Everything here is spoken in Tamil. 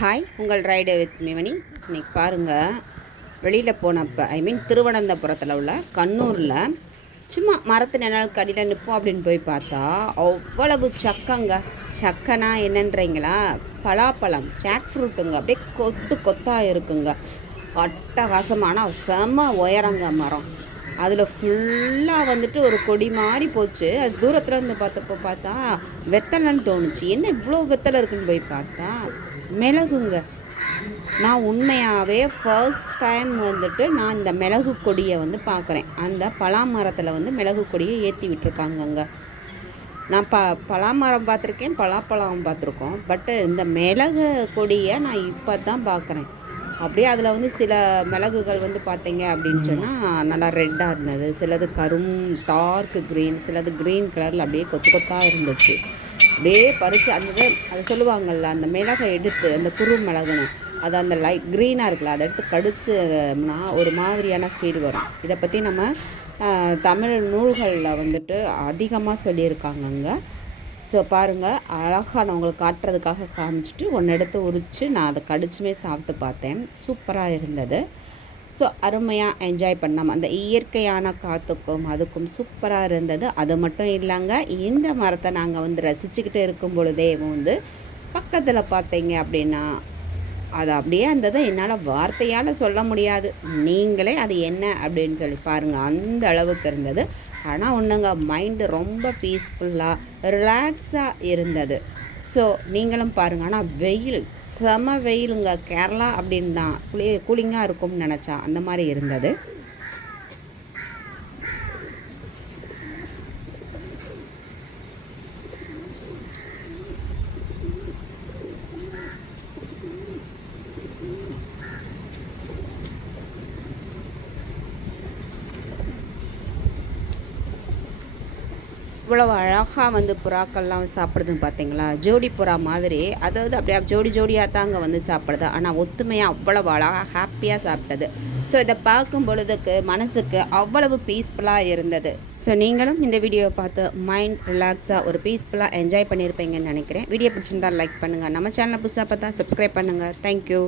ஹாய் உங்கள் ரைடு வித் மிவனி இன்னைக்கு பாருங்கள் வெளியில் போனப்போ ஐ மீன் திருவனந்தபுரத்தில் உள்ள கண்ணூரில் சும்மா மரத்து நிழல் கடியில் நிற்போம் அப்படின்னு போய் பார்த்தா அவ்வளவு சக்கங்க. சக்கனா என்னன்றீங்களா? பலாப்பழம் ஜாக் ஃப்ரூட்டுங்க அப்படியே கொத்து கொத்தாக இருக்குங்க. அட்டகாசமான செம உயரங்க மரம். அதில் ஃபுல்லாக வந்துட்டு ஒரு கொடி மாதிரி போச்சு. அது தூரத்தில் இருந்து பார்த்தப்போ பார்த்தா வெத்தலைன்னு தோணுச்சு. என்ன இவ்வளோ வெத்தலை இருக்குன்னு போய் பார்த்தா? மிளகுங்க. நான் உண்மையாகவே ஃபர்ஸ்ட் டைம் வந்துட்டு நான் இந்த மிளகு கொடியை வந்து பார்க்குறேன். அந்த பலாமரத்தில் வந்து மிளகு கொடியை ஏற்றி விட்டுருக்காங்கங்க. நான் ப பலாமரம் பார்த்துருக்கேன் பலாப்பழம் பார்த்துருக்கோம். பட்டு இந்த மிளகு கொடியை நான் இப்போ தான் பார்க்குறேன். அப்படியே அதில் வந்து சில மிளகுகள் வந்து பார்த்தீங்க அப்படின்னு சொன்னால் நல்லா ரெட்டாக இருந்தது. சிலது கரும் டார்க் க்ரீன் சிலது க்ரீன் கலரில் அப்படியே கொத்து கொத்தாக இருந்துச்சு. அப்படியே பறித்து அந்த அதை சொல்லுவாங்கள்ல அந்த மிளகை எடுத்து அந்த குறு மிளகுன்னு அது அந்த லைட் க்ரீனாக இருக்குல்ல அதை எடுத்து கடிச்சோம்னா ஒரு மாதிரியான ஃபீல் வரும். இதை பற்றி நம்ம தமிழ் நூல்களில் வந்துட்டு அதிகமாக சொல்லியிருக்காங்கங்க. ஸோ பாருங்கள் அழகாக நான் உங்களுக்கு காட்டுறதுக்காக காமிச்சிட்டு ஒன்று எடுத்து உரித்து நான் அதை கடிச்சுமே சாப்பிட்டு பார்த்தேன். சூப்பராக இருந்தது. ஸோ அருமையாக என்ஜாய் பண்ணாமல் அந்த இயற்கையான காற்றுக்கும் அதுக்கும் சூப்பராக இருந்தது. அது மட்டும் இல்லைங்க இந்த மரத்தை நாங்கள் வந்து ரசிச்சுக்கிட்டு இருக்கும் பொழுதே வந்து பக்கத்தில் பார்த்தீங்க அப்படின்னா அது அப்படியே அந்த இதை என்னால் வார்த்தையால் சொல்ல முடியாது. நீங்களே அது என்ன அப்படின்னு சொல்லி பாருங்கள் அந்த அளவுக்கு இருந்தது. ஆனால் ஒன்றுங்க மைண்டு ரொம்ப பீஸ்ஃபுல்லாக ரிலாக்ஸாக இருந்தது. ஸோ நீங்களும் பாருங்கள் ஆனால் வெயில் செம வெயிலுங்க. கேரளா அப்படின்னு தான் குளி கூலிங்காக இருக்கும்னு நினச்சா அந்த மாதிரி இருந்தது. இவ்வளவு அழகாக வந்து புறாக்கள்லாம் சாப்பிடுதுன்னு பார்த்தீங்களா? ஜோடி புறா மாதிரி. அதாவது அப்படியே ஜோடி ஜோடியாக தாங்க வந்து சாப்பிடுது. ஆனால் ஒத்துமையாக அவ்வளவு அழகாக ஹாப்பியாக சாப்பிட்டது. ஸோ இதை பார்க்கும் பொழுதுக்கு மனசுக்கு அவ்வளவு பீஸ்ஃபுல்லாக இருந்தது. ஸோ நீங்களும் இந்த வீடியோவை பார்த்து மைண்ட் ரிலாக்ஸாக ஒரு பீஸ்ஃபுல்லாக என்ஜாய் பண்ணியிருப்பீங்கன்னு நினைக்கிறேன். வீடியோ பிடிச்சிருந்தா லைக் பண்ணுங்கள் நம்ம சேனலை புதுசாக பார்த்தா சப்ஸ்கிரைப் பண்ணுங்கள் தேங்க்யூ